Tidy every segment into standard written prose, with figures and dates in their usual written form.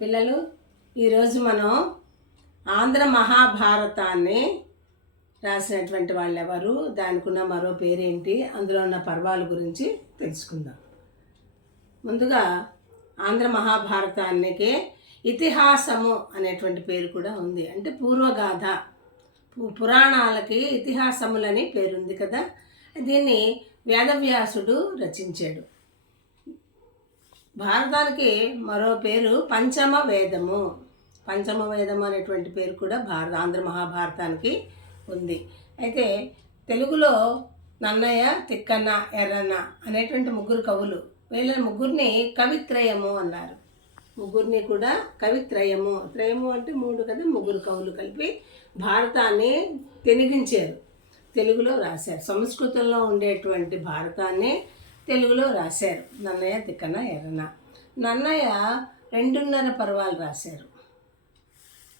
పిల్లలు, ఈరోజు మనం ఆంధ్ర మహాభారతాన్ని రాసినటువంటి వాళ్ళు ఎవరు, దానికి ఉన్న మరో పేరేంటి, అందులో ఉన్న పర్వాల గురించి తెలుసుకుందాం. ముందుగా ఆంధ్ర మహాభారతానికి ఇతిహాసము అనేటువంటి పేరు కూడా ఉంది. అంటే పూర్వగాథ, పురాణాలకి ఇతిహాసములని పేరుంది కదా. దీన్ని వేదవ్యాసుడు రచించాడు. భారతానికి మరో పేరు పంచమ వేదము. పంచమ వేదము అనేటువంటి పేరు కూడా ఆంధ్ర మహాభారతానికి ఉంది. అయితే తెలుగులో నన్నయ్య, తిక్కన్న, ఎర్రన్న అనేటువంటి ముగ్గురు కవులు, వీళ్ళ ముగ్గురిని కవిత్రయము అన్నారు. ముగ్గురిని కూడా కవిత్రయము, త్రయము అంటే మూడు కదా, ముగ్గురు కవులు కలిపి భారతాన్ని తెనిగించారు, తెలుగులో రాశారు. సంస్కృతంలో ఉండేటువంటి భారతాన్ని తెలుగులో రాశారు నన్నయ్య, తిక్కన, ఎర్రన. నన్నయ్య 2.5 పర్వాలు రాశారు.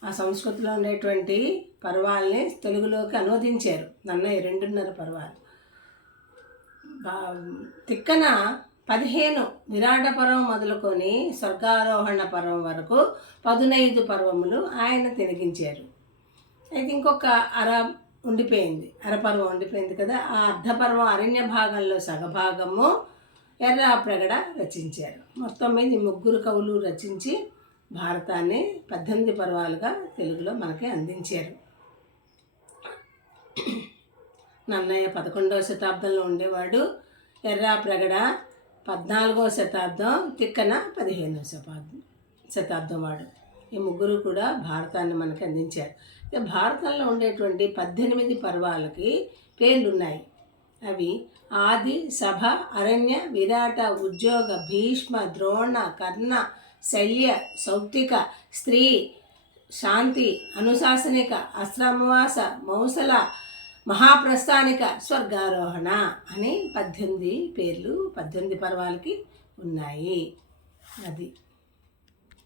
ఆ సంస్కృతిలో ఉండేటువంటి పర్వాల్ని తెలుగులోకి అనువదించారు. నన్నయ్య 2.5 పర్వాలు. తిక్కన 15 విరాట పర్వం మొదలుకొని స్వర్గారోహణ పర్వం వరకు 15 పర్వములు ఆయన తినిగించారు. అయితే ఇంకొక అరపర్వం ఉండిపోయింది కదా. ఆ అర్ధపర్వం అరణ్య భాగంలో సగభాగము ఎర్రాప్రగడ రచించారు. మొత్తం మీద ఈ ముగ్గురు కవులు రచించి భారతాన్ని 18 పర్వాలుగా తెలుగులో మనకి అందించారు. నన్నయ్య 11వ శతాబ్దంలో ఉండేవాడు, ఎర్రాప్రగడ 14వ శతాబ్దం, తిక్కన 15వ శతాబ్దం వాడు. ఈ ముగ్గురు కూడా భారతాన్ని మనకి అందించారు. భారతంలో ఉండేటువంటి 18 పర్వాలకి పేర్లున్నాయి. అవి ఆది, సభ, అరణ్య, విరాట, ఉద్యోగ, భీష్మ, ద్రోణ, కర్ణ, శల్య, సౌప్తిక, స్త్రీ, శాంతి, అనుశాసనిక, అశ్రమవాస, మౌసల, మహాప్రస్థానిక, స్వర్గారోహణ అని 18 పేర్లు 18 పర్వాలకి ఉన్నాయి. అది